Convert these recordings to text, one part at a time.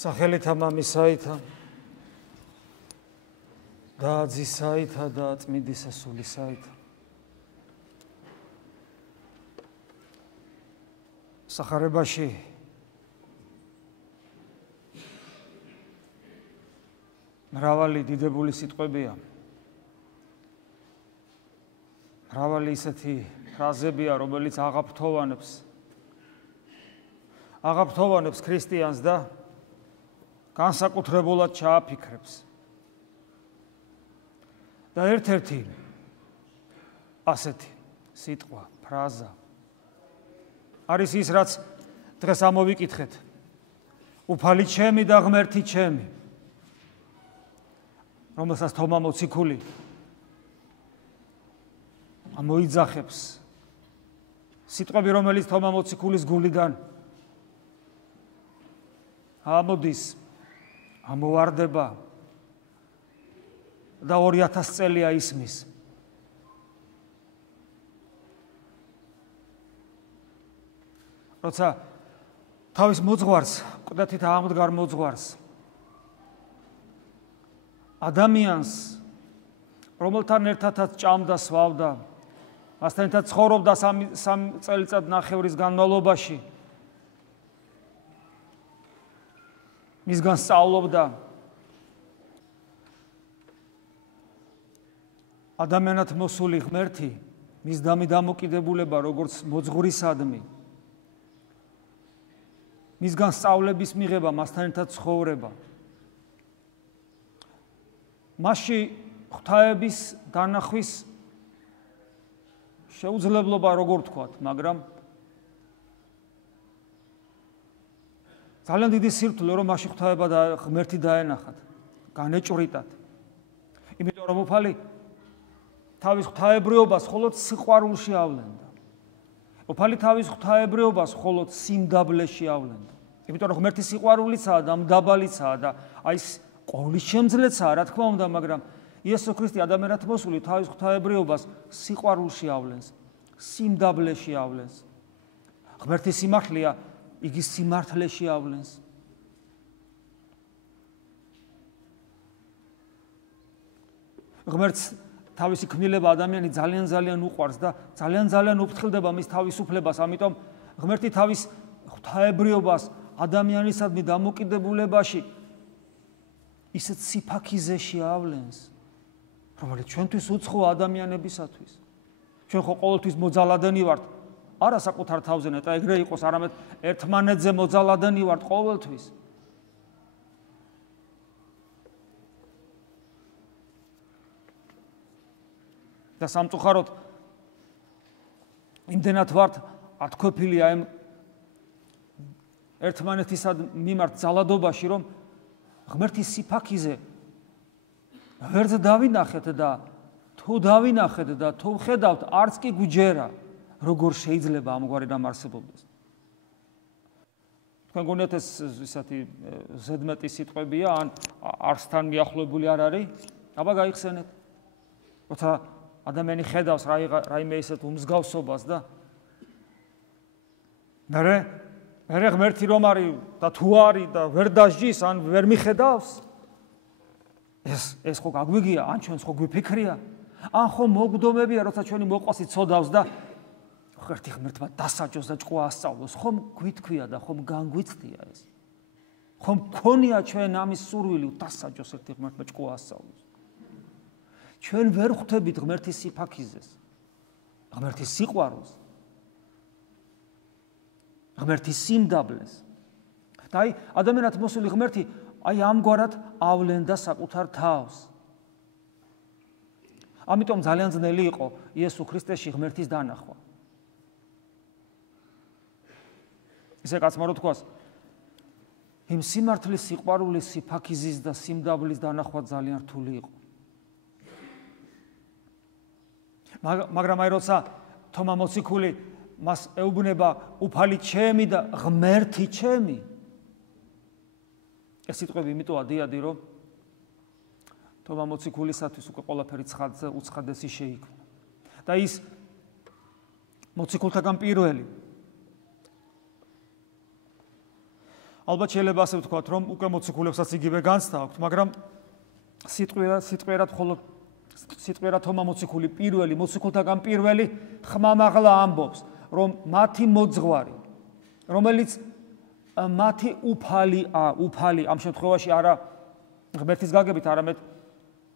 სახელითა მამისაითა და ძისაითა და წმინდისა სულისაითა. სახარებაში მრავალი დიდებული სიტყვებია. მრავალი ისეთი ფრაზებია, რომელიც აღაფრთოვანებს ქრისტიანს და განსაკუთრებულად ჩააფიქრებს. და ერთ-ერთი ასეთი სიტყვა, ფრაზა არის ის, რაც დღეს ამოვიკითხეთ. უფალი ჩემი და ღმერთი ჩემი, რომელსაც თომა მოციქული მოიძახებს. სიტყვები, რომელიც თომა მოციქულის გულიდან ამოდის, ამოვარდება და 2000 წელია ისმის. როცა თავის მოძღვარს, კვდათით ამდღარ მოძღვარს, ადამიანს, რომელთან ერთადაც ჭამდა, სვავდა, მასთან ერთად ცხოვრობდა 3 წელიწად-ნახევრის განმავლობაში, მისგან სწავლობდა, ადამიანად მოსული ღმერთი, მის დამოკიდებულება როგორც მოძღვრისადმი, მისგან სწავლების მიღება, მასთან ერთად ცხოვრება. მასში ღვთაების დანახვის შეუძლებლობა, როგორ ვთქვათ, მაგრამ ძალიან დიდი სირთულე, რომ მასში ღვთაება და ღმერთი დაენახათ, განეჭვრიტათ. იმიტომ რომ უფალი თავის ღვთაებრიობას მხოლოდ სიყვარულში ავლენდა. უფალი თავის ღვთაებრიობას მხოლოდ სიმდაბლეში ავლენდა. იმიტომ რომ ღმერთი სიყვარულიცაა და მდაბალიცაა და აი ეს ყოვლის შემძლეცაა, რა თქმა უნდა, მაგრამ იესო ქრისტე ადამიანად მოსული თავის ღვთაებრიობას სიყვარულში ავლენს, სიმდაბლეში ავლენს. ღმერთი სიმართლეა, იგი სიმართლეში ავლენს. ღმერთს თავისი ქმნილება ადამიანი ძალიან უყვარს და ძალიან უფრთხილდება მის თავისუფლებას, ამიტომ ღმერთი თავის ღვთაებრიობას ადამიანისადმი დამოკიდებულებაში ისეთ სიფაქიზეში ავლენს, რომელიც ჩვენთვის უცხოა ადამიანებისათვის. ჩვენ ხო ყოველთვის მოძალადენი ვართ, არა საკუთარ თავზე ნეტა ეგრე იყოს, არამედ ერთმანეთზე მოძალადენი ვართ ყოველთვის. და სამწუხაროდ იმდენად ვართ ათქვეფილი ამ ერთმანეთისა მიმართ ძალადობაში, რომ ღმერთის სიფაქიზე ვერც დავინახეთ და თუ დავინახეთ და თუ ვხედავთ, არც კი გვიჯერა, როგორ შეიძლება ამგვარი რამ არსებობდეს. თქვენ გონიათ ეს ისეთი ზედმეტი სიტყვებია, ან არსთან მიახლოებული არ არის? აბა გაიხსენეთ. როცა ადამიანი ხედავს რაიმე ისეთ უმსგავსობას და მერე ღმერთი რომ არის და თუ არის და ვერ დასჯის, ან ვერ მიხედავს, ეს ხო გაგვიგია, ან ჩვენს ხო გვიფიქრია, ან ხო მოგდომებია, როცა ჩვენი მოყვასი ცოდავს და ღერთი ღმერთმა დასაჯოს და ჭკუა ასწავლოს, ხომ გვითქვია და ხომ განგვიცდია ეს? ხომ გქონია ჩვენ ამის სურვილი დასაჯოს ერთი ღმერთმა ჭკუა ასწავლოს? ჩვენ ვერ ხვდებით ღმერთის სიფაქიზეს, ღმერთის სიყვარულს, ღმერთის სიმდაბლეს. და აი ადამიანად მოსული ღმერთი აი ამგვარად ავლენდა საკუთარ თავს. ამიტომ ძალიან ძნელი იყო იესო ქრისტეში ღმერთის დანახვა. ისე კაცმა რო თქვას, იმ სიმართლის, სიყვარულის, სიფაქიზის და სიმდაბლის დანახვა ძალიან რთული იყო. მაგრამ აი როცა თომა მოციქული მას ეუბნება უფალი ჩემი და ღმერთი ჩემი, ეს სიტყვები იმიტოა დიადი, რომ თომა მოციქულისათვის უკვე ყველაფერი ცხადზე უცხადესი შეიქმნა. და ის მოციქულთაგან პირველი ალბათ შეიძლება ასე ვთქვათ, რომ უკვე მოციქულებსაც იგივე განცდა აქვთ, მაგრამ სიტყვიერად მხოლოდ სიტყვიერად თომა მოციქული პირველი, მოციქულთაგან პირველი ხმამაღლა ამბობს, რომ მათი მოძღვარი, რომელიც მათი უფალი ამ შემთხვევაში არა ღმერთის გაგებით, არამედ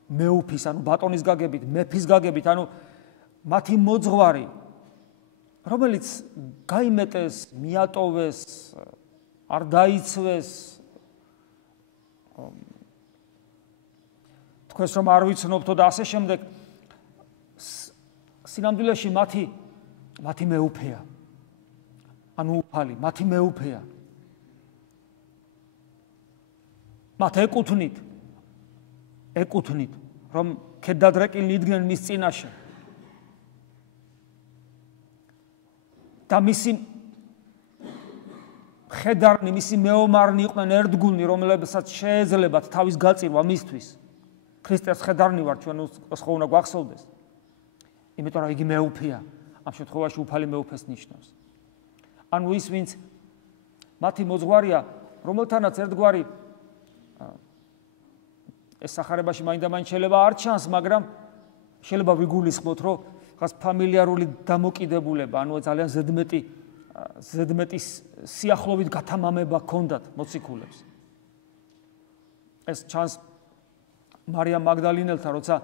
მეუფის, ანუ ბატონის გაგებით, მეფის გაგებით, ანუ მათი მოძღვარი, რომელიც გაიმეტეს, მიატოვეს, არ დაიცვეს, თქვენს რომ არ ვიცნობთო და ასე შემდეგ, სინამდვილეში მათი მეუფეა. ანუ უფალი, მათი მეუფეა. მათ ეკუთვნით, რომ ქედადრეკილნი იდგნენ მის წინაშე. და მისი ხედარნი, მისი მეომარნი იყვნენ ერთგულნი, რომლებსაც შეეძლებათ თავის გაწირვა მისთვის. ქრისტეს ხედარნი ვარ, ჩვენ ხო უნდა გვახსოვდეს. იმიტომ რომ იგი მეუფეა, ამ შემთხვევაში უფალი მეუფეს ნიშნავს. ანუ ის, ვინც მათი მოძღვარია, რომელთანაც ერთგვარი ეს სახარებაში მაინდა-მაინც შეიძლება არ ჩანს, მაგრამ შეიძლება ვიგულისხმოთ, რომ ხას ფამილიარული დამოკიდებულება, ანუ ძალიან ზედმეტი სიახლოვით გათამამება ჰქონდათ მოციქულებს. ეს ჩანს მარიამ მაგდალინელთან, როცა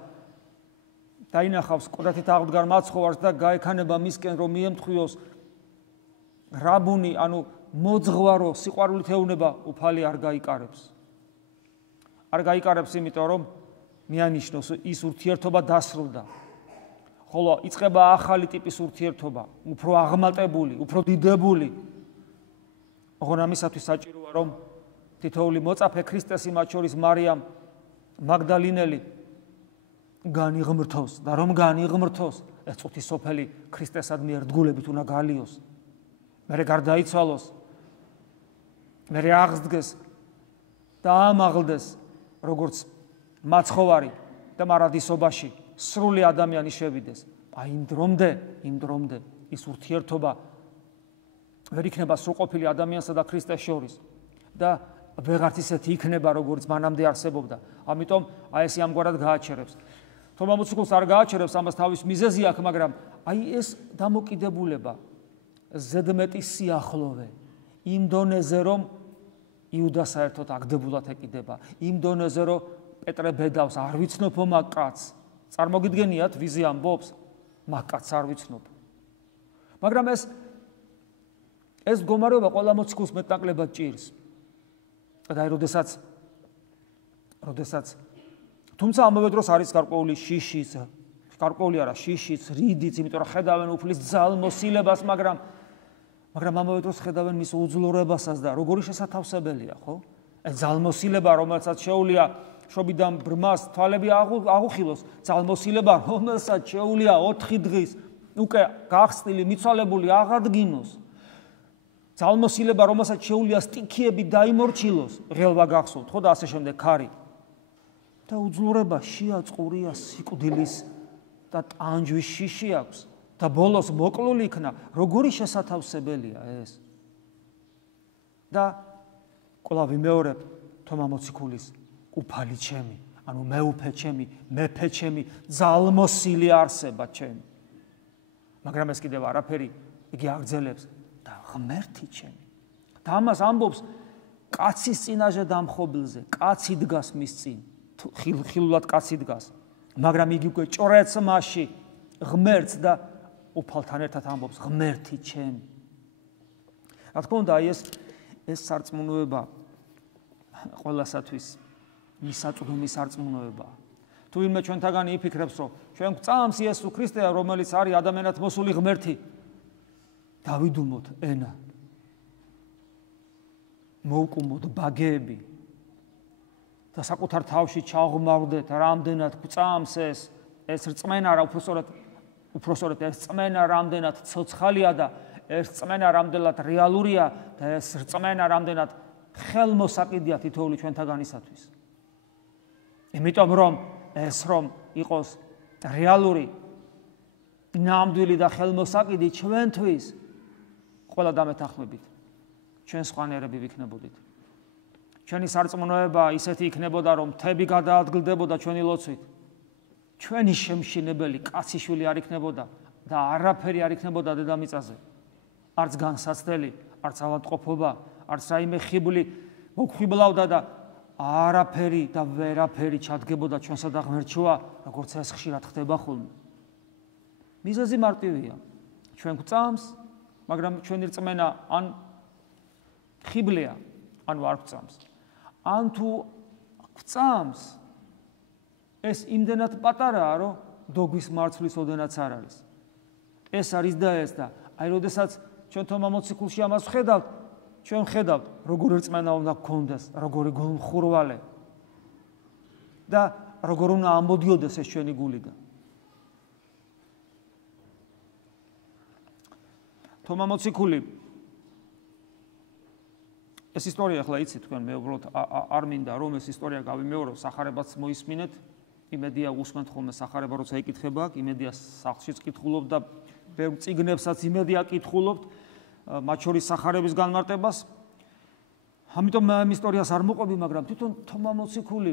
დაინახავს ყდათით აღდგარ მაცხოვარს და გაექანება მისკენ, რომ მიემთხვიოს რაბუნი, ანუ მოძღვარო, სიყვარულით ეუბნება, უფალი არ გაიკარებს. არ გაიკარებს, იმიტომ რომ მიანიშნოს ის ურთიერთობა დასრულდა. ხოლო იწყება ახალი ტიპის ურთიერთობა, უფრო აღმატებული, უფრო დიდებული. ოღონდ ამისათვის საჭიროა, რომ თითოეული მოწაფე ქრისტესი, მათ შორის მარიამ მაგდალინელი განიღმრთოს და რომ განიღმრთოს, ეს წუთი სოფელი ქრისტესადმი ერთგულებით უნდა გალიოს. მერე გარდაიცვალოს, მერე აღსდგეს და ამაღლდეს, როგორც მაცხოვარი და მარადისობაში სრული ადამიანი შევიდეს. იმ დრომდე ის ურთიერთობა ვერ იქნება სრულყოფილი ადამიანსა და ქრისტეს შორის და ვეღარც ისეთი იქნება, როგორც მანამდე არსებობდა. ამიტომ ეს ამგვარად გააჩერებს. თომა მოციქულს არ გააჩერებს, ამას თავის მიზეზი აქვს, მაგრამ ეს დამოკიდებულება, ზედმეტი სიახლოვე, იმ დონეზე, რომ იუდა საერთოდ აგდებულად ეკიდება, იმ დონეზე, რომ პეტრე ბედავს, არ ვიცნობ მაგ კაცს. წარმოგიდგენიათ, ვიზი ამბობს, მაგ კაცს არ ვიცნობ. მაგრამ ეს მდგომარეობა ყველა მოციქულს მეტნაკლებად ჭირს. და როდესაც თუმცა ამავე დროს არის გარკვეული შიშიც, რიდიც, იმიტომ რომ ხედავენ უფლის ძალმოსილებას, მაგრამ ამავე დროს ხედავენ მის უძლურებასაც და როგორი შესათავსებელია, ხო? ეს ძალმოსილება, რომელსაც შეუძლია შობიდან ბრმას თვალები აღუხილოს, ძალმოსილება, რომელსაც შეუძლია 4 დღის უკვე გახსნილი, მიცვალებული აღადგინოს. ძალმოსილება, რომელსაც შეუძლია სტიქიები დაიმორჩილოს, ღელვა გახსოვთ, ხო და ასე შემდეგ ქარი. და უძლურება შეაწყურია სიკვდილის და ტანჯვის შიში აქვს და ბოლოს მოკლული იქნა, როგორი შესათავსებელია ეს. და კვლავ ვიმეორებ თომა მოციქულის უფალი ჩემი, ანუ მეუფე ჩემი, მეფე ჩემი, ძალმოსილი არსება ჩემი. მაგრამ ეს კიდევ არაფერი, იგი აგრძელებს და ღმერთი ჩემი. და ამას ამბობს კაცის წინაშე დამხობილზე, კაცი დგას მის წინ, ხილულად კაცი დგას. მაგრამ იგი უკვე ჭრეც მასში ღმერთს და უფალთან ერთად ამბობს ღმერთი ჩემი. რა თქმა უნდა, ეს სარწმუნოება ყველასათვის მისაწვდომი სარწმუნოება. თუ ვინმე ჩვენთაგანი იფიქრებს, რომ ჩვენ გვწამს იესო ქრისტეა, რომელიც არის ადამიანად მოსული ღმერთი, დავიდუმოთ ენა, მოუკუმოთ ბაგეები და საკუთარ თავში ჩაღმავდეთ, რამდენად გვწამს ეს რწმენა, უпроსორად ეს რწმენა რამდენად ცოცხალია და ეს რწმენა რამდენად რეალურია და ეს რწმენა რამდენად ხელმოსაკიდია თითოეული ჩვენთაგანისათვის. იმიტომ რომ იყოს რეალური, ნამდვილი და ხელმოსაკიდი ჩვენთვის, ყველა დამეთანხმებით ჩვენ სხვანაირები ვიქნებოდით. ჩვენი სარწმუნოება ისეთი იქნებოდა, რომ მთები გადაადგილდებოდა ჩვენი ლოცვით. ჩვენი შემშინებელი კაციშვილი არ იქნებოდა და არაფერი არ იქნებოდა დედამიწაზე. არც განსაცდელი, არც ავადმყოფობა, არც რაიმე ხიბლი მოგხვიბლავდა და არაფერი და ვერაფერი ჩადგებოდა ჩვენსა და ღმერთშუა, როგორც ეს ხშირად ხდება ხოლმე. მიზეზი მარტივია. ჩვენ გვწამს, მაგრამ ჩვენი რწმენა ან ხიბლია, ანუ არ გვწამს. ან თუ გვწამს, ეს იმდენად პატარაა, რომ დოგვის მარცვლის ოდენაც არ არის. ეს არის და ეს და აი, როდესაც ჩვენ თომა მოციქულში ამას ვხედავთ, ჩვენ ვხედავთ, როგორი რწმენა უნდა გქონდეს, როგორი გულმხურვალე და როგორ უნდა ამოდიოდეს ეს ჩვენი გულიდან. თომა მოციქული ეს ისტორია ახლა იცით თქვენ, მე უბრალოდ არ მინდა რომ ეს ისტორია გავიმეორო, სახარებაც მოისმინეთ, იმედია უსმენთ ხოლმე სახარება როცა იკითხება, იმედია სახლშიც კითხულობ და ბევრ წიგნებსაც იმედია კითხულობთ, მათ შორის სახარების განმარტებას. ამიტომ მე ამ ისტორიას არ მოყვები, მაგრამ თვითონ თომა მოციქული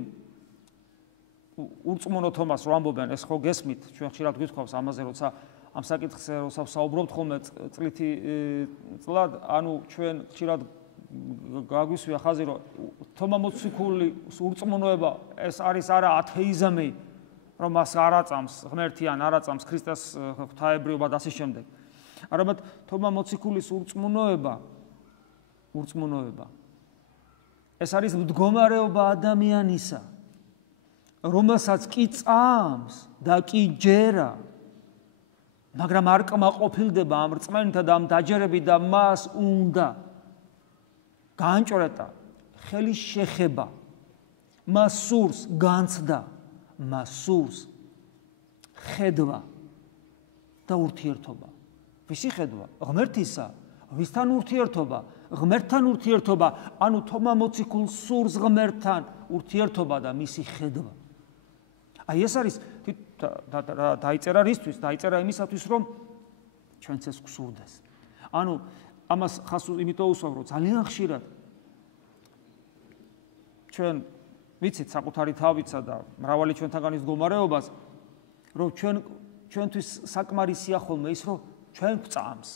ურწმუნო თომას რო ამბობენ, ეს ხო გესმით, ჩვენ ხშირად გვითხოვს ამაზე, როცა ამ საკითხზე როცა ვსაუბრობთ ხოლმე წლითი წლად, ანუ ჩვენ ხშირად გაგვისვია ხაზი, რომ თომა მოციქულის ურწმუნოება ეს არის არა ათეიზმი, რომ მას არ აწამს ღმერთი ან არ აწამს ქრისტეს ღვთაებრიობა და ასე შემდეგ. არამედ თომა მოციქულის ურწმუნოება ეს არის მდგომარეობა ადამიანისა, რომელსაც კი წამს და კი ჯერა, მაგრამ არ კმაყოფილდება ამ რწმენითა და ამ დაჯერებით და მას უნდა განჭრეტა, ხელი შეხება, მას სურს განცდა, მას სურს ხედვა და ურთიერთობა. ვისი ხედვა? ღმერთისა. ვისთან ურთიერთობა? ღმერთთან ურთიერთობა, ანუ თომა მოციქულს სურს ღმერთთან ურთიერთობა და მისი ხედვა. აი ეს არის დაიწერა რისთვის? დაიწერა იმისათვის, რომ ჩვენც ეს გვსურდეს. ანუ ამას ხას იმიტომ უსვამ, რომ ძალიან ხშირად ჩვენ ვიცით საკუთარი თავიცა და მრავალი ჩვენთანგანის მდგომარეობას, რომ ჩვენთვის საკმარისია ხოლმე ის, რომ ჩვენ გვწამს.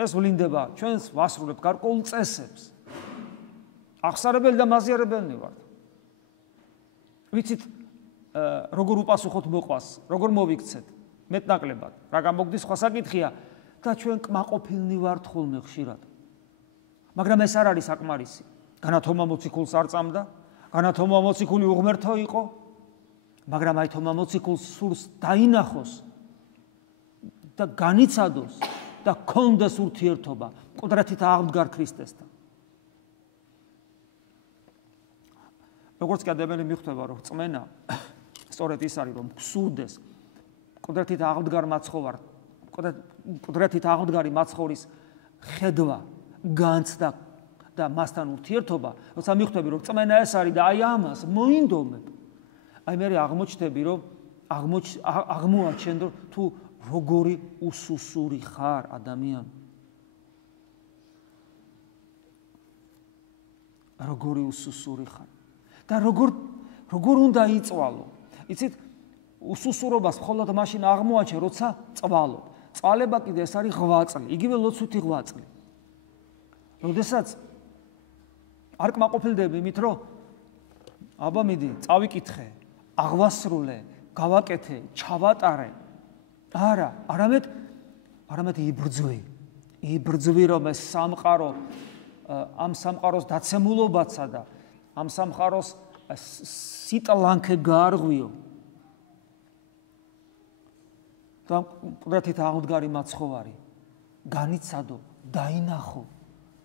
ეს ვლინდება ჩვენს ვასრულებთ გარკვეულ წესებს. აღსარებელი და მაზიარებელნი ვართ. ვიცით როგორ უპასუხოთ მოყვას, როგორ მოვიქცეთ მეტნაკლებად, რა გამოგდის სხვა საკითხია და ჩვენ კმაყოფილნი ვართ ხოლმე ხშირად. მაგრამ ეს არ არის საკმარისი. განა თომა მოციქულს არ წამდა, განა თომა მოციქული უღმერთო იყო, მაგრამ აი თომა მოციქულს სურს დაინახოს და განიცადოს და გქონდეს ურთიერთობა, მკვდრეთით აღმდგარ ქრისტესთან. როგორც კი ადამიანი მიხვდება, რომ რწმენა სწორედ ის არის, რომ გსურდეს მკვდრეთით აღმდგარ მაცხოვარ, მკვდრეთით აღმდგარი მაცხოვრის ხედვა, განცდა და მასთან ურთიერთობა, როცა მიხვდები, რომ რწმენა ეს არის და აი ამას მოინდომებ, აი მე აღმოჩნდები, რომ აღმოაჩენ, რომ თუ როგორი უსუსური ხარ ადამიანი. როგორი უსუსური ხარ. და როგორ უნდა იწვალო. იცით, უსუსურობას მხოლოდ მაშინ აღმოაჩენ, როცა წვალობ. წვალება კიდე ეს არის ღვაწლი, იგივე ლოცვითი ღვაწლი. როდესაც არ კმაყოფილდები იმით, რომ აბა მიდი, წავიკითხე, აღვასრულე, გავაკეთე, ჩავატარე. არა, არამედ იბრძვი, რომ ეს სამყარო, ამ სამყაროს დაცემულობაცა და ამ სამყაროს სიტლანქე გაარღვიო. და მკვდრეთით აღმდგარი მაცხოვარი განიცადო, დაინახო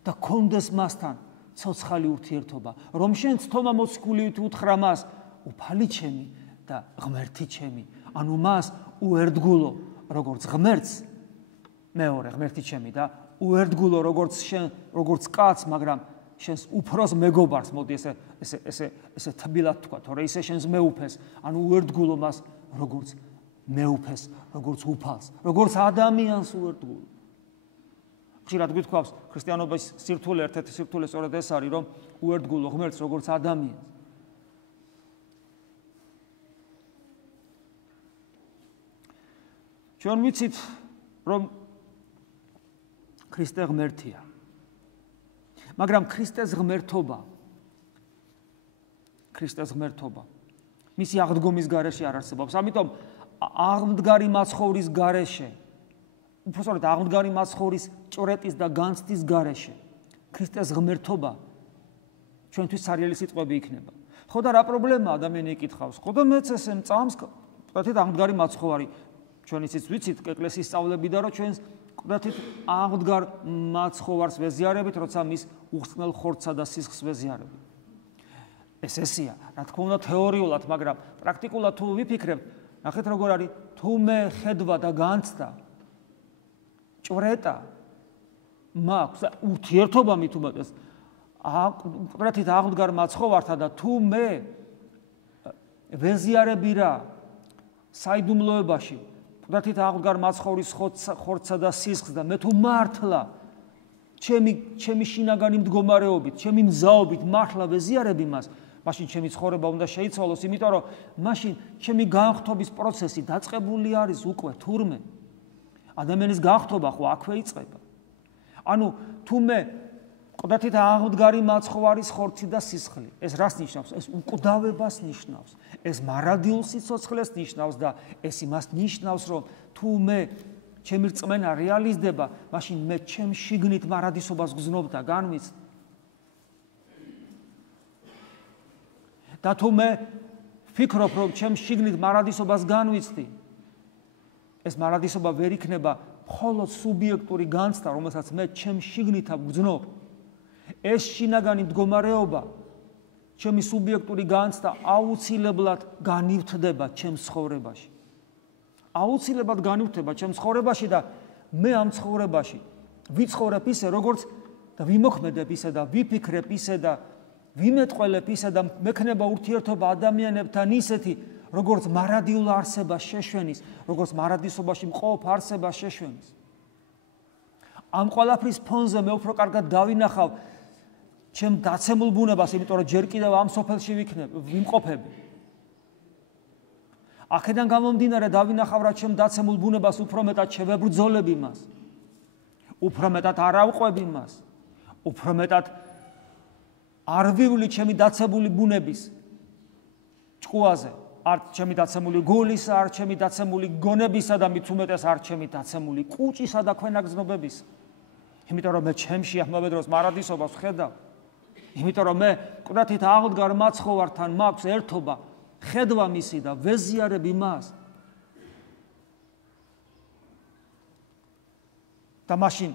და გქონდეს მასთან ცოცხალი ურთიერთობა. რომ შენც თომა მოციქულით უთხრა მას, უფალი ჩემი და ღმერთი ჩემი. ანუ მას უერთგულო, როგორც ღმერთს, მეორე ღმერთი ჩემი და უერთგულო, როგორც შენ, როგორც კაცს, მაგრამ შენს უფროს მეგობარს, მოდი ესე თბილად თქვა, თორე ისე შენს მეუფეს, ანუ უერთგულო მას, როგორც მეუფეს, როგორც უფალს, როგორც ადამიანს უერთგულო. ხშირად გვითხოვს ქრისტიანობის სირთულე, ერთ-ერთი სირთულე სწორედ ეს არის, რომ უერთგულო ღმერთს როგორც ადამიანს. ჩვენ ვიცით, რომ ქრისტე ღმერთია. მაგრამ ქრისტეს ღმერთობა მისი აღდგომის გარეშე არ არსებობს. ამიტომ აღმდგარი მაცხოვრის გარეშე, უბრალოდ აღმდგარი მაცხოვრის ჭვრეტის და განცდის გარეშე ქრისტეს ღმერთობა ჩვენთვის სარიელი სიტყვები იქნება. ხო და რა პრობლემაა ადამიანი იკითხავს? ხო და მეც ესე მწამს ყდათით აღმდგარი მაცხოვარი. ჩვენ ისიც ვიცით ეკლესიის სწავლებიდან, რომ ჩვენს ყდათით აღმდგარ მაცხოვარს ვეზიარებით, როცა მის უხრწნელ ხორცსა და სისხლს ვეზიარებით. ესეა, რა თქმა უნდა თეორიულად, მაგრამ პრაქტიკულად თუ ვიფიქრებთ, ნახეთ როგორ არის, თუ მე ხედვა და განცდა ჭვრეტა მაქვს ურთიერთობა მით უმეტეს ყდათით აღმდგარ მაცხოვართან და თუ მე ვეზიარები რა საიდუმლოებაში ყდათით აღმდგარ მაცხოვრის ხორცსა და სისხლს და მე თუ მართლა ჩემი შინაგანი მდგომარეობით, ჩემი მზაობით მართლა ვეზიარები მას, მაშინ ჩემი ცხოვრება უნდა შეიცვალოს, იმიტომ რომ მაშინ ჩემი განხრთობის პროცესი დაწყებული არის უკვე თურმე. ადამიანის განხრთობა ხო აქვე იწყება. ანუ თუ მე ყდათით აღმდგარი მაცხოვარის ხორცი და სისხლი, ეს რას ნიშნავს? ეს უკვდავებას ნიშნავს, ეს მარადილ სიცოცხლეს ნიშნავს და ეს იმას ნიშნავს, რომ თუ მე ჩემი რწმენა რეალიზდება, მაშინ მე ჩემ შიგნით მარადისობას გზნობ და განვიცდი. და თუ მე ვფიქრობ, რომ ჩემ შიგნით მარადისობას განვიცდი, ეს მარადისობა ვერ იქნება მხოლოდ სუბიექტური განცდა, რომელსაც მე ჩემ შიგნით ვგზნობ. ეს შინაგანი მდგომარეობა, ჩემი სუბიექტური განცდა აუცილებლად განივთდება ჩემ ცხოვრებაში. აუცილებლად განივთდება ჩემ ცხოვრებაში და მე ამ ცხოვრებაში ვიცხოვრებ ისე, როგორც და ვიმოქმედებ ისე და ვიფიქრებ ისე და ვიმეტყველებ ისე და მექნება ურთიერთობა ადამიანებთან ისეთი, როგორც მარადიულ არსებას შეშვენის, როგორც მარადისობაში მყოფ არსებას შეშვენის. ამ ყველაფრის ფონზე მე უფრო კარგად დავინახავ ჩემ დაცემულ ბუნებას, იმიტომ რომ ჯერ კიდევ ამ სოფელში ვიმყოფები. აქედან გამომდინარე დავინახავ რა ჩემ დაცემულ ბუნებას უფრო მეტად შევებრძოლები მას. უფრო მეტად არ ავყვები მას. უფრო მეტად არ ვივლი ჩემი დაცებული ბუნების ჭკუაზე. არ ჩემი დაცემული გულისა, არ ჩემი დაცემული გონებისა და მით უმეტეს არ ჩემი დაცემული კუჭისა და ქვენაგზნობების. იმიტომ რომ მე ჩემში ამავე დროს მარადისობას ვხედავ. იმიტომ რომ მე ყდათით აღმდგარ მაცხოვართან მაქვს ერთობა, ხედვა მისი და ვეზიარები მას. და მაშინ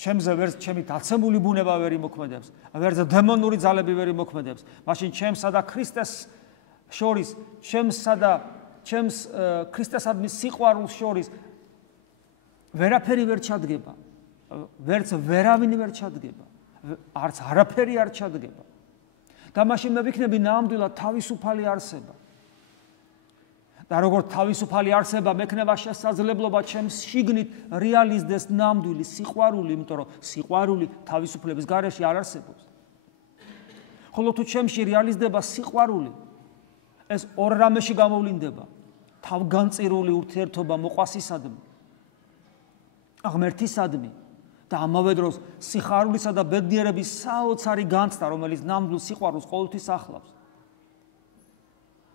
ჩემზე ვერც ჩემი დაცემული ბუნება ვერ იმოქმედებს, ვერც დემონური ძალები ვერ იმოქმედებს. მაშინ ჩემსა და ქრისტეს შორის, ჩემსა და ჩემს ქრისტესადმი სიყვარულს შორის ვერაფერი ვერ ჩადგება. ვერც ვერავინ ვერ ჩადგება. არც არაფერი არ ჩადგება. და მაშინ მე ვიქნები ნამდვილად თავისუფალი არსება. და როგორც თავისუფალი არსება მექნება შესაძლებლობა ჩემს შიგნით რეალიზდეს ნამდვილი სიყვარული, იმიტომ რომ სიყვარული თავისუფლების გარეშე არ არსებობს. ხოლო თუ ჩემში რეალიზდება სიყვარული, ეს ორ რამეში გამოვლინდება: თავგანწირული ურთიერთობა მოყვასისადმი, ღმერთისადმი და ამავე დროს სიხარულისა და ბედნიერების საოცარი განცდა, რომელიც ნამდვილ სიყვარულს ყოველთვის ახლავს.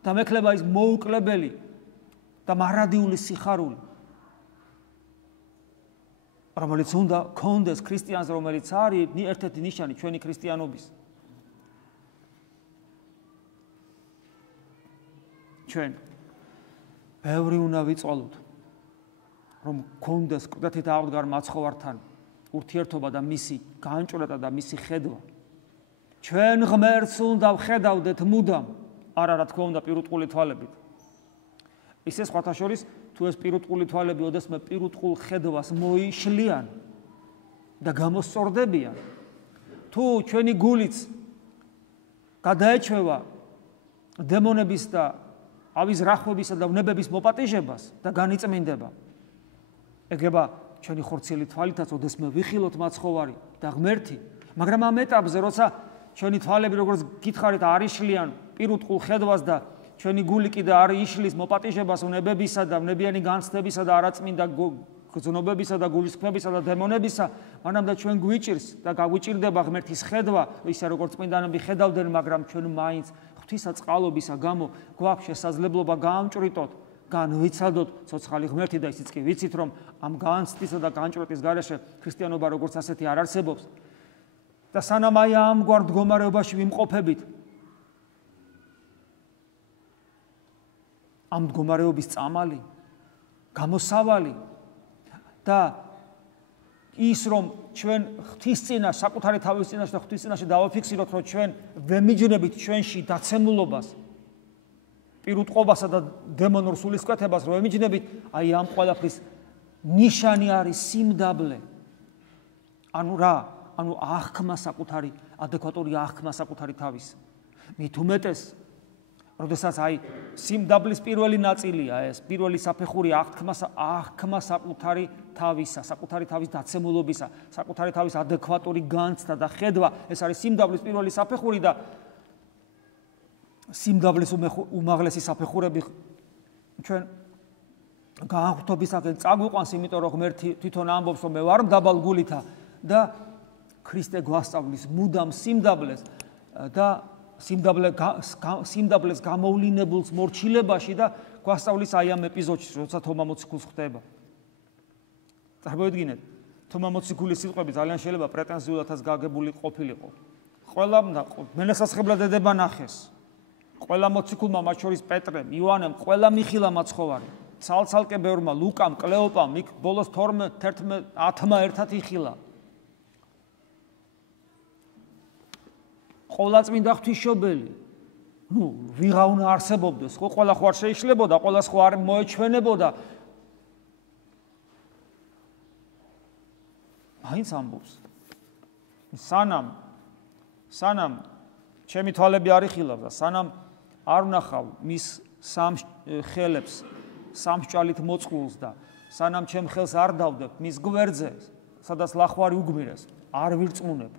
და მექნება ის მოუკლებელი და მარადიული სიხარული, რომელიც უნდა გქონდეს ქრისტიანს, რომელიც არის ერთ-ერთი ნიშანი ჩვენი ქრისტიანობის. ჩვენ ბევრი უნდა ვიწვალოთ, რომ გქონდეს ყდათით აღმდგარ მაცხოვართან ურთიერთობა და მისი განჭვრეტა და მისი ხედვა. ჩვენ ღმერთს უნდა ვხედავდეთ მუდამ, არა რა თქმა უნდა პირუტყული თვალებით. ისე სხვათა შორის, თუ ეს პირუტყული თვალები ოდესმე პირუტყულ ხედვას მოიშლიან და გამოსწორდებიან, თუ ჩვენი გულიც გადაეჩვევა დემონების და ავის რახვებისა და ვნებების მოპატიჟებას და განიწმინდება, ეგება ჩვენი ხორციელი თვალითაც ოდესმე ვიხილოთ მაცხოვარი და ღმერთი, მაგრამ ამ ეტაპზე, როცა ჩვენი თვალები როგორც გითხარით არ იშლიან პირუტყულ ხედვას და ჩვენი გული კიდე არ იშლის მოპატიჟებას უნებებისა და ვნებიანი განცდებისა და არაწმინდა გრძნობებისა და გულისხმებისა და დემონებისა, მანამ და ჩვენ გვიჭირს და გაგვიჭირდება ღმერთის ხედვა, ისე როგორც წმინდანები ხედავდნენ, მაგრამ ჩვენ მაინც ღვთისაწყალობისა გამო გვაქვს შესაძლებლობა გაამჭვრიტოთ, განვიცადოთ ცოცხალი ღმერთი და ისიც კი ვიცით, რომ ამ განცდისა და განჭვრეტის გარეშე ქრისტიანობა როგორც ასეთი არ არსებობს. და სანამ აი ამგვარ მდგომარეობაში ვიმყოფებით, ამ მდგომარეობის წამალი, გამოსავალი და ის რომ ჩვენ ღვთის წინა, საკუთარი თავის წინაშე და ღვთის წინაშე დავაფიქსიროთ, რომ ჩვენ ვემიჯნებით ჩვენში დაცემულობას, პირუტყობასა და დემონურ სულისკვეთებას რომ ვემიჯნებით, აი ამ ყველაფრის ნიშანი არის სიმდაბლე. ანუ რა? ანუ აღქმა საკუთარი, ადეკვატური აღქმა საკუთარი თავის. მით უმეტეს, როდესაც აი სიმდაბლის პირველი ნაწილია ეს, პირველი საფეხური აღქმა საკუთარი თავისა, საკუთარი თავის დაცემულობისა, საკუთარი თავის ადეკვატური განცდა და ხედვა, ეს არის სიმდაბლის პირველი საფეხური და სიმდაბლის უმაღლესი საფეხურები ჩვენ გააღვთობისაკენ წაგვიყვანს, იმიტომ რომ ღმერთი თვითონ ამბობს, რომ მე ვარ მდაბალ გულითა და ქრისტე გვასწავლის მუდამ სიმდაბლეს და სიმდაბლეს გამოვლინებულს მორჩილებაში და გვასწავლის აი ამ ეპიზოდში, როცა თომა მოციქულს ხვდება. წარმოიდგინეთ, თომა მოციქულის სიტყვები ძალიან შეიძლება პრეტენზიულადაც გაგებული ყოფილიყო. ყველა მენასასხებლად ედება ნახეს. ყველა მოციქულმა, მათ შორის პეტრემ, იოანემ, ყველა მიხილა მაცხოვარი. ცალ-ცალკე ბევრმა, ლუკამ, კლეოპამ, იქ ბოლოს 10-მა ერთად იხილა. ყოვლადწმინდა ღვთისმშობელი. ვიღა უნდა არსებობდეს, ხო, ყველა ხო არ შეიშლებოდა, ყველას ხო არ მოეჩვენებოდა. მაინც ამბობს. სანამ ჩემი თვალები არ იხილავდა, სანამ არ ვნახავ მის სამ ხელებს, სამსჭალით მოწყულს და სანამ ჩემ ხელს არ დავდებ მის გვერდზე, სადაც ლახვარი უგმირეს, არ ვირწმუნებ.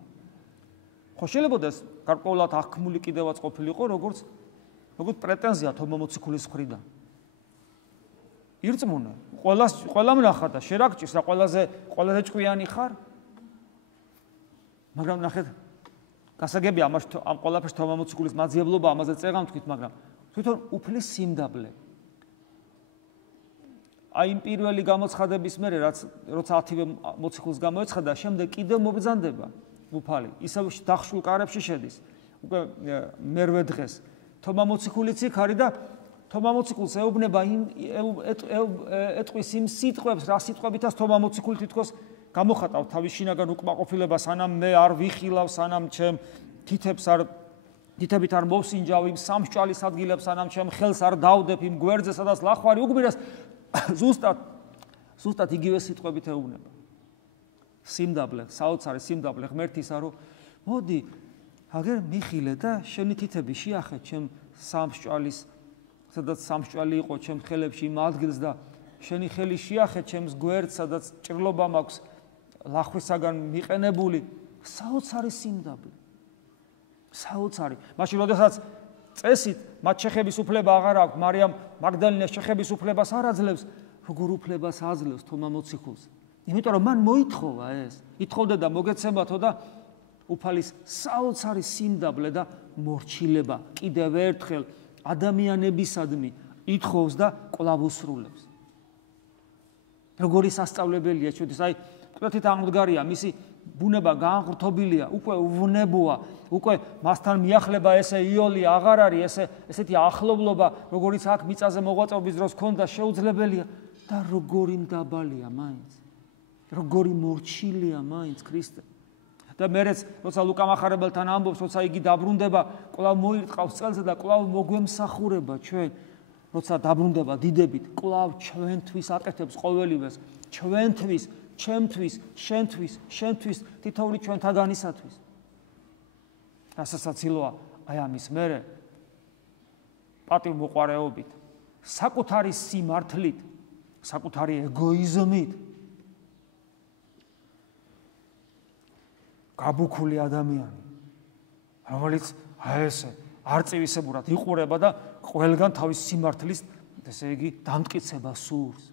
ხო შეიძლება ეს გარკვეულად აღქმული კიდევაც ყოფილიყო, როგორც პრეტენზია თომა მოციქულის მხრიდან. ირწმუნე, ყველამ ნახა და შერაგჭირს რა ყველაზე ჭკვიანი ხარ. მაგრამ ნახეთ, გასაგებია ამ ყველაფერს თომა მოციქულის მაძიებლობა, ამაზე წეღან თქვით, მაგრამ თვითონ უფლის სიმდაბლე. აი იმ პირველი გამოცხადების მერე, როცა 10-ვე მოციქულს გამოეცხადა, შემდეგ კიდევ მობრძანდება უფალი, ისევ დახშულ კარებში შედის. უკვე მერვე დღეს თომა მოციქულიც იქ არის და თომა მოციქულს ეუბნება ეტყვის იმ სიტყვებს, რა სიტყვებითაც თომა მოციქული თითქოს გამოხატავს თავის შინაგან უკმაყოფილებას, სანამ მე არ ვიხილავ, სანამ ჩემ თითებით არ მოვსინჯავ იმ სამსჭალის ადგილებს, სანამ ჩემ ხელს არ დავდებ იმ გვერდზე, სადაც ლახვარი უგმირეს, ზუსტად იგივე სიტყვებით ეუბნება. სიმდაბლე, საოცარი სიმდაბლე ღმერთისა, რომ მოდი, აგერ მიხილე და შენი თითები შეახე ჩემ სამსჭალის, სადაც სამსჭალი იყო ჩემ ხელებში იმ ადგილს და შენი ხელი შეახე ჩემს გვერდს, სადაც ჭრილობა მაქვს ლახვისაგან მიყენებული. საოცარი სიმდაბლე. საოცარი. მაშინ როდესაც წესით მათ შეხების უფლება აღარ აქვს, მარიამ მაგდალინეს შეხების უფლებას არ აძლევს, როგორ უფლებას აძლევს თომა მოციქულს. იმიტომ რომ მან მოითხოვა ეს, ითხოვდა და მოგეცემათო და უფალის საოცარი სიმდაბლე და მორჩილება კიდევ ერთხელ ადამიანებისადმი ითხოვს და კვლავ უსრულებს. როგორი სასწავლებელია ჩვენთვის, აი მკვეთრით აღმდგარია, მისი ბუნება განღრთობილია, უკვე უვნებოა, უკვე მასთან მიახლება ესე იოლი აღარ არის, ესეთი ახლობლობა, როგორიც აქ მიწაზე მოღვაწეობის დროს ქონდა შეუძლებელია და როგორი მდაბალია მაინც. როგორი მორჩილია მაინც ქრისტე. და მერეც, როცა ლუკა მახარებელთან ამბობს, როცა იგი დაბრუნდება, კვლავ მოირტყავს წელზე და კვლავ მოგვემსახურება ჩვენ, როცა დაბრუნდება დიდებით, კვლავ ჩვენთვის აკეთებს ყოველივეს, ჩვენთვის, ჩემთვის, შენთვის, თითოეული ჩვენთაგანისათვის. რასასაცილოა, აი ამის მერე პატივმოყვარეობით, საკუთარი სიმართლით, საკუთარი ეგოიზმით გაბუქული ადამიანი, რომელიც ესე არწივისებურად იყურება და ყველგან თავის სიმართლის, ესე იგი, დამტკიცება სურს.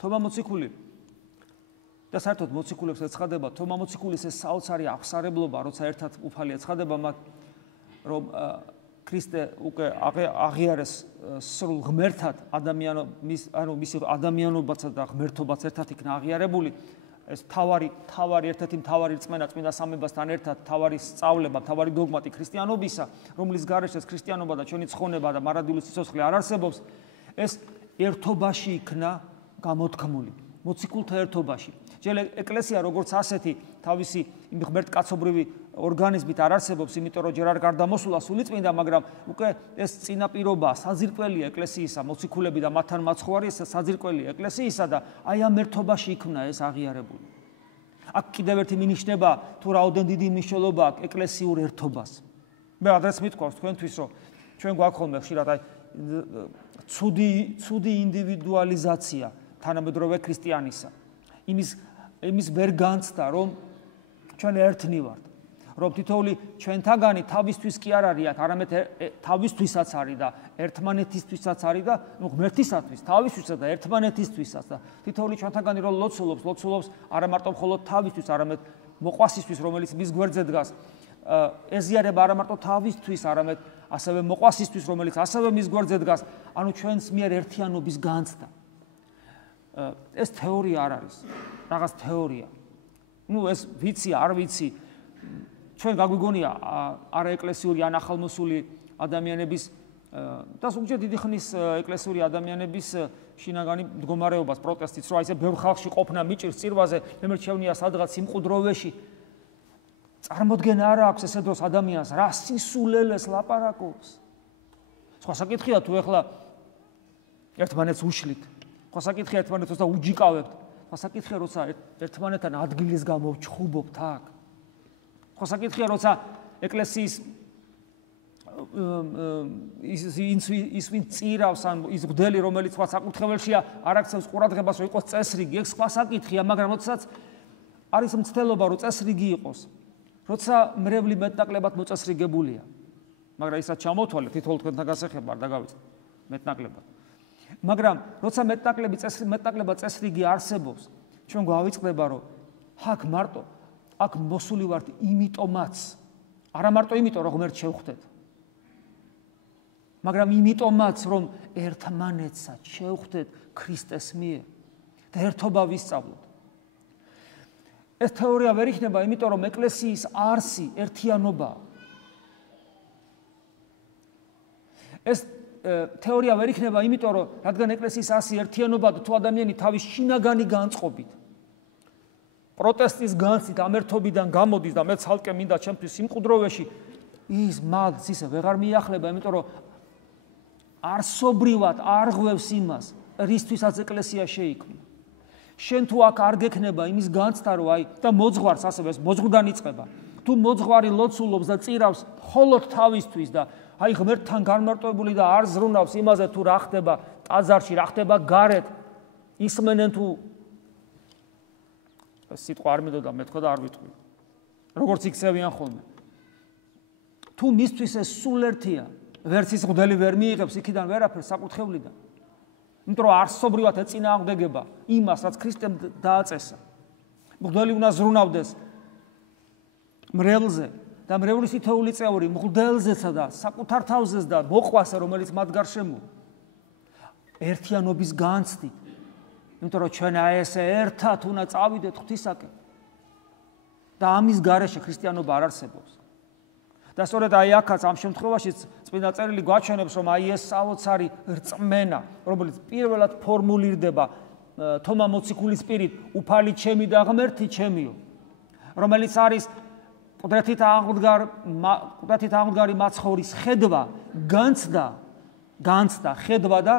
თომა მოციქული და საერთოდ მოციქულებს ეცხადება, თომა მოციქულის ეს საოცარი აღსარებლობა, როცა ერთად უფალი ეცხადება მათ, რომ ქრისტე უკვე აღიარეს სრულ ღმერთად მისი ადამიანობაცა და ღმერთობაც ერთად იქნა აღიარებული, ეს თავარი ერთ-ერთი მთავარი რწმენა წმინდა სამებასთან ერთად თავარი სწავლება, თავარი დოგმატი ქრისტიანობისა, რომლის გარეშეც ქრისტიანობა და ჩვენი ცხონება და მარადიული სიცოცხლე არ არსებობს, ეს ერთობაში იქნა გამოთქმული, მოციქულთა ერთობაში. ჯერ ეკლესია როგორც ასეთი თავისი ღმერთკაცობრივი ორგანიზმით არ არსებობს, იმიტომ რომ ჯერ არ გარდამოსულა სულიწმინდა, მაგრამ უკვე ეს წინაპირობა, საძირკველია ეკლესიისა, მოციქულები და მათთან მაცხოვარი ეს საძირკველია ეკლესიისა და აი ამ ერთობაში იქნა ეს აღიარებული. აქ კიდევ ერთი მინიშნება, თუ რაოდენ დიდი მნიშვნელობა აქვს ეკლესიურ ერთობას. მე ადრეც მithქვავს თქვენთვის, რომ ჩვენ გვაქვს ხოლმე ხშირად აი ცუდი ინდივიდუალიზაცია თანამედროვე ქრისტიანისა. იმის ვერ განცდა, რომ ჩვენ ერთნი ვართ, რომ თითოეული ჩვენთაგანი თავისთვის კი არ არის აქ, არამედ თავისთვისაც არის და ერთმანეთისთვისაც არის და ღმერთისათვის, თავისთვისაც და ერთმანეთისთვისაც და თითოეული ჩვენთაგანი რომ ლოცულობს არა მარტო მხოლოდ თავისთვის, არამედ მოყვასისთვის, რომელიც მის გვერდზე დგას, ეზიარება არა მარტო თავისთვის, არამედ ასევე მოყვასისთვის, რომელიც ასევე მის გვერდზე დგას, ანუ ჩვენს მიერ ერთიანობის განცდა. ეს თეორია არ არის, რაღაც თეორია. ეს ვიცი, არ ვიცი, ჩვენ გაგვიგონია არაეკლესიური ან ახალმოსული ადამიანების და ზოგჯერ დიდი ხნის ეკლესიური ადამიანების შინაგანი მდგომარეობას, პროტესტიც, რომ აი ესე ბევრ ხალხში ყოფნა მიჭირს წირვაზე, მე მერჩევნია სადღაც სიმყუდროვეში. წარმოდგენა არ აქვს ესე დროს ადამიანს, რა სისულელეს ლაპარაკობს. სხვა საკითხია თუ ეხლა ერთმანეთს უშლით, სხვა საკითხია ერთმანეთს როცა უჯიკავებთ, სხვა საკითხია როცა ერთმანეთთან ადგილის გამო ვჩხუბობთ აქ. სხვა საკითხია როცა ეკლესიის ის ვინ წირავს ან ის მღვდელი რომელიც სხვა საკურთხეველშია არ აქცევს ყურადღებას რომ იყოს წესრიგი, ეს სხვა საკითხია, მაგრამ როდესაც არის მცდელობა რომ წესრიგი იყოს, როცა მრევლი მეტნაკლებად მოწესრიგებულია, მაგრამ ისაც ჩამოთვალეთ, თითოეულ თქვენთან გასახება არ დაგავიწყდეთ მეტნაკლებად. მაგრამ როცა მეტნაკლებად წესრიგი არსებობს, ჩვენ გვავიწყდება რომ აქ მოსული ვართ იმიტომაც, არა მარტო იმიტომ რომ ღმერთს შევხვდეთ, მაგრამ იმიტომაც რომ ერთმანეთსაც შევხვდეთ ქრისტეს მიერ და ერთობა ვისწავლოთ. ეს თეორია ვერ იქნება, იმიტომ რომ ეკლესიის არსი ერთიანობაა. ეს თეორია ვერ იქნება, იმიტომ რომ რადგან ეკლესიის არსი ერთიანობაა, თუ ადამიანი თავის შინაგანი განწყობით პროტესტის განცდით ამ ერთობიდან გამოდის და მე ცალკე მინდა ჩემთვის სიმყუდროვეში, ის მალს ისე ვეღარ მიახლება, იმიტომ რომ არსობრივად არ ღვევს იმას, რისთვისაც ეკლესია შეიქმნა. შენ თუ აქ არ გექნება იმის განცდა, რომ აი და მოძღვარს ასევე ეს მოძღვრიდან იწყება. თუ მოძღვარი ლოცულობს და წირავს მხოლოდ თავისთვის და აი ღმერთთან განმარტოებული და არ ზრუნავს იმაზე თუ რა ხდება ტაძარში, რა ხდება გარეთ, ისმენენ თუ სიტყვა არ მიდოდა, მე თქვა და არ ვიტყვი. როგორც იქცევიან ხოლმე. თუ მისთვის ეს სულ ერთია, ვერც ის მღვდელი ვერ მიიღებს იქიდან ვერაფერს საკურთხევლიდან. იმიტომ რომ არსობრივად ეწინააღმდეგება იმას, რაც ქრისტემ დააწესა. მღვდელი უნდა ზრუნავდეს მრევლზე და მრევლის თითოეული წევრი მღვდელზეცა და საკუთარ თავზეც და მოყვასე, რომელიც მათ გარშემო ერთიანობის განცდით. იმიტომ რომ ჩვენ აი ესე ერთად უნდა წავიდეთ ღვთისაკენ და ამის გარეშე ქრისტიანობა არ არსებობს. და სწორედ აი აქაც ამ შემთხვევაშიც წმინდა წერილი გვაჩვენებს, რომ აი ეს საოცარი რწმენა, რომელიც პირველად ფორმულირდება თომა მოციქულის პირით, უფალი ჩემი და ღმერთი ჩემიო, რომელიც არის ყდრეთით აღდგარი მაცხოვრის ხედვა, განცდა, ხედვა და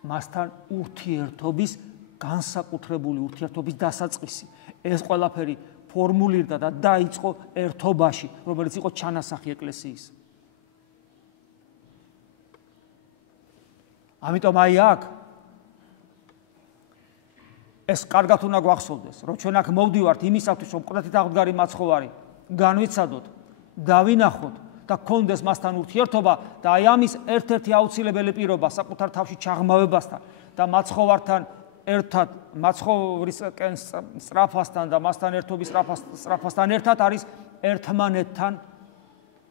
მასთან ურთიერთობის განსაკუთრებული ურთიერთობის დასაწყისი. ეს ყველაფერი ფორმულირდა და დაიწყო ერთობაში, რომელიც იყო ჩანასახი ეკლესიის. ამიტომ აი აქ ეს კარგად უნდა გვახსოვდეს, რომ ჩვენ აქ მოვდივართ იმისათვის, რომ მკვდრეთით აღდგარი მაცხოვარი განვიცადოთ, დავინახოთ და გქონდეს მასთან ურთიერთობა და აი ამის ერთ-ერთი აუცილებელი პირობა საკუთარ თავში ჩაღმავებასთან და მაცხოვართან ერთად, მაცხოვრისკენ სწრაფასთან და მასთან ერთობის სწრაფასთან ერთად არის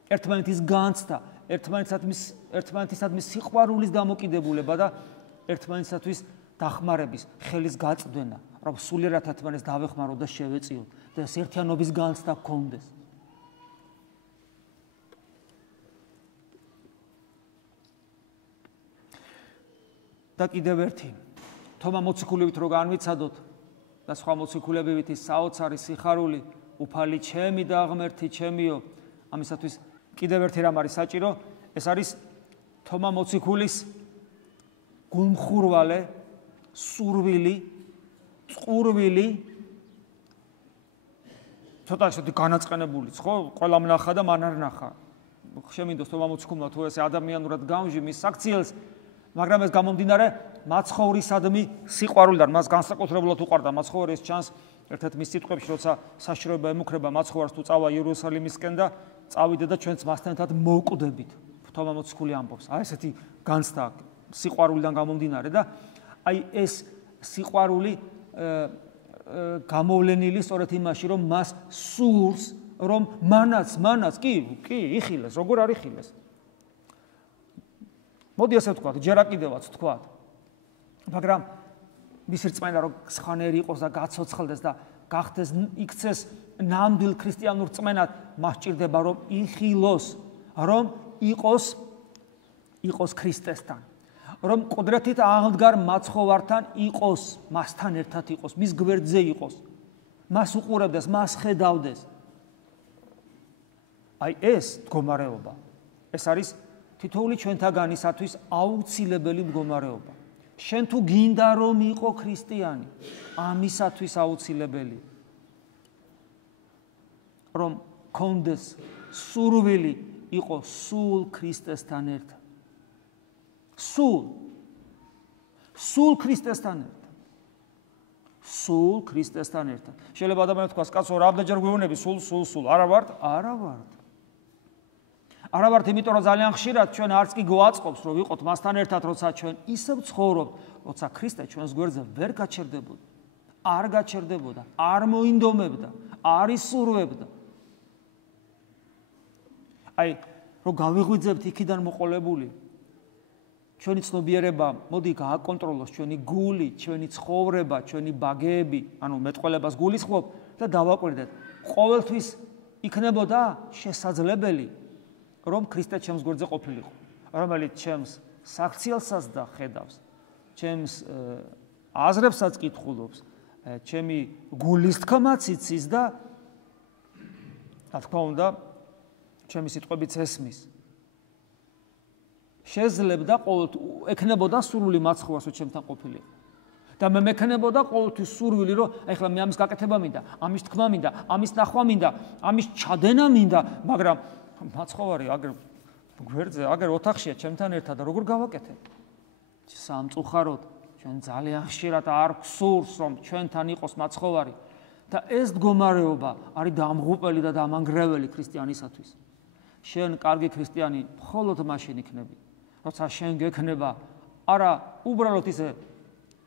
ერთმანეთის განცდა, ერთმანეთისადმი სიყვარულის დამოკიდებულება და ერთმანეთისათვის დახმარების, ხელის გაწვდენა, რომ სულიერად ერთმანეთს დავეხმაროთ და შევეწიოთ და ეს ერთიანობის განცდა გქონდეს. და კიდევ ერთი, თომა მოციქულებით რო განვიცადოთ და სხვა მოციქულებივით ის საოცარი სიხარული, უფალი ჩემი და ღმერთი ჩემიო, ამისათვის კიდევ ერთი რამ არის საჭირო, ეს არის თომა მოციქულის გულმხურვალე, სურვილი, წყურვილი, ცოტა ისეთი განაწყენებულიც, ხო? ყველა მნახა და მან არ ნახა. შემინდოს თომა მოციქულმა თუ ესე ადამიანურად გამჟი მის საქციელს, მაგრამ ეს გამომდინარე მაცხოვრისადმი სიყვარულიდან, მას განსაკუთრებულად უყვარდა მაცხოვარი, ეს ჩანს ერთ-ერთ მის სიტყვებში, როცა საშიშროება ემუქრება მაცხოვარს თუ წავა იერუსალიმისკენ და წავიდე და ჩვენც მასთან ერთად მოვკვდებით. თომა მოციქული ამბობს, აი ესეთი განცდა სიყვარულიდან გამომდინარე და აი ეს სიყვარული გამოვლენილი სწორედ იმაში, რომ მას სურს, რომ მანაც კი იხილეს, როგორ არ იხილეს. მოდი ასე ვთქვათ, ჯერა კიდევაც ვთქვათ. მაგრამ მისი რწმენა რომ სხვანაირი იყოს და გაცოცხლდეს და გახდეს იქცეს ნამდვილ ქრისტიანულ რწმენად, მას სჭირდება რომ იხილოს, რომ იყოს ქრისტესთან. რომ მკვდრეთით აღდგარ მაცხოვართან იყოს, მასთან ერთად იყოს, მის გვერდზე იყოს, მას უყურებდეს, მას ხედავდეს. აი ეს მდგომარეობა, ეს არის თითოეული ჩვენთაგანისათვის აუცილებელი მდგომარეობა. შენ თუ გინდა რომ იყო ქრისტიანი, ამისათვის აუცილებელი. რომ გქონდეს სურვილი იყო სულ ქრისტესთან ერთად. სულ ქრისტესთან ერთად. სულ ქრისტესთან ერთად. შეიძლება ადამიანი თქვას, კაცო, რამდენჯერ გვეუბნები სულ. არა ვართ? არა ვართ. არა ვართ, იმიტომ რომ ძალიან ხშირად ჩვენ არც კი გვაწყობს, რომ ვიყოთ მასთან ერთად, როცა ჩვენ ისევ ცხოვრობთ, როცა ქრისტე ჩვენს გვერდზე ვერ გაჩერდებოდა. არ გაჩერდებოდა, არ მოინდომებდა, არ ისურვებდა. აი, რომ გავიღვიძებთ იქიდან მოყოლებული, ჩვენი ცნობიერება, მოდი გააკონტროლოს ჩვენი გული, ჩვენი ცხოვრება, ჩვენი ბაგეები, ანუ მეტყველებას გულისხმობ და დავაკვირდეთ. ყოველთვის იქნებოდა შესაძლებელი, რომ ქრისტე ჩემს გვერდზე ყოფილიყო, რომელიც ჩემს საქციელსაც და ხედავს, ჩემს აზრებსაც კითხულობს, ჩემი გულის თქმაც იცის და რა თქმა უნდა, ჩემი სიტყვებიც ესმის. შეძლებდა ყოველთვის ექნებოდა სურვილი მაცხოვარს, რომ ჩემთან ყოფილიყო. და მე მექნებოდა ყოველთვის სურვილი, რომ ეხლა მე ამის გაკეთება მინდა, ამის თქმა მინდა, ამის ნახვა მინდა, ამის ჩადენა მინდა, მაგრამ მაცხოვარი აგერ გვერდზე, აგერ ოთახშია ჩემთან ერთად და როგორ გავაკეთებ? სამწუხაროდ, ჩვენ ძალიან ხშირად არ გსურს, რომ ჩვენთან იყოს მაცხოვარი და ეს მდგომარეობა არის დამღუპელი და დამანგრეველი ქრისტიანისათვის. შენ კარგი ქრისტიანი მხოლოდ მაშინ იქნები, როცა შენ გექნება არა უბრალოდ ისე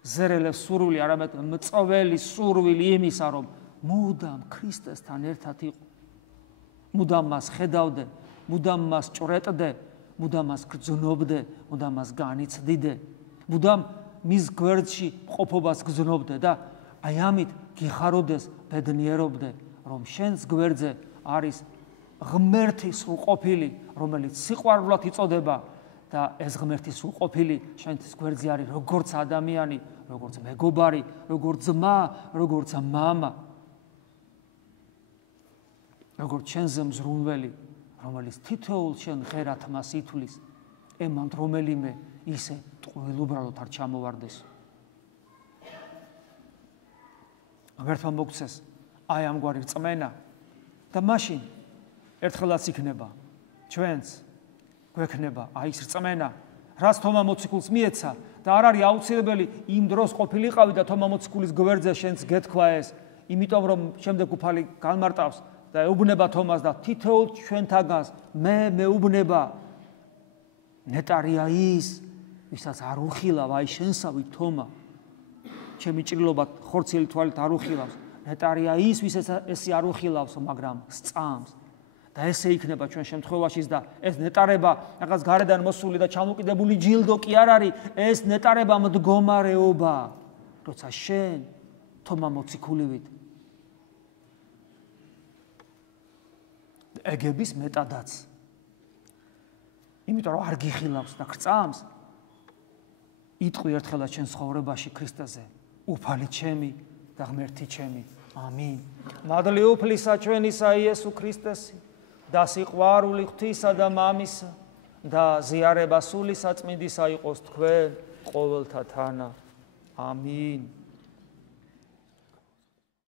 ზერელებს სურვილი, არამედ მწველი სურვილი იმისა, რომ მუდამ ქრისტესთან ერთად იყო. მუდამ მას ხედავდე, მუდამ მას ჭრეტდე, მუდამ მას გრძნობდე, მუდამ მას განიცდიდე, მუდამ მის გვერდში ყოფობას გრძნობდე და აი ამით გიხაროდეს, ბედნიერობდე, რომ შენს გვერდზე არის ღმერთი სრულყოფილი, რომელიც სიყვარულად იწოდება და ეს ღმერთი სრულყოფილი შენთვის გვერდზე არის როგორც ადამიანი, როგორც მეგობარი, როგორც ძმა, როგორც მამა, როგორც შენზე მზრუნველი, რომელიც თითოეულ შენ ღერათ მას ითვლის, ემანთ რომელიმე ისე ტყუილ უბრალოდ არ ჩამოვარდეს. ღმერთმა მოგცეს აი ამგვარი რწმენა და მაშინ ერთხელაც იქნება ჩვენც გვექნება აი ეს რწმენა, რაც თომა მოციქულს მიეცა და არ არის აუცილებელი იმ დროს ყოფილიყავი და თომა მოციქულის გვერდზე შენც გეთქვა ეს, იმიტომ რომ შემდეგ უფალი განმარტავს და ეუბნება თომას და თითოეულ ჩვენთაგანს მე მეუბნება ნეტარია ის, ვისაც არ უხილავ აი შენსავი თომა, ჩემი ჭრილობა ხორციელი თვალით არ უხილავს, ნეტარია ის, ვისაც ესე არ უხილავს, მაგრამ სწამს. და ესე იქნება ჩვენ შემთხვევაშიც და ეს ნეტარება რაღაც გარედან მოსული და ჩამოკიდებული ჯილდო კი არ არის, ეს ნეტარება მდგომარეობა, როცა შენ თომა მოციქულივით ეგების მეტადაც. იმიტომ რომ არ გიხილავს და გწამს, იტყვი ერთხელაც ჩვენ ცხოვრებაში ქრისტეზე, უფალი ჩემი და ღმერთი ჩემი. ამინ. მადლი უფლისა ჩვენისა იესო ქრისტესი და სიყვარული ღვთისა და მამისა და ზიარება სული საწმინდისა იყოს თქვენ ყოველთა თანა. ამინ.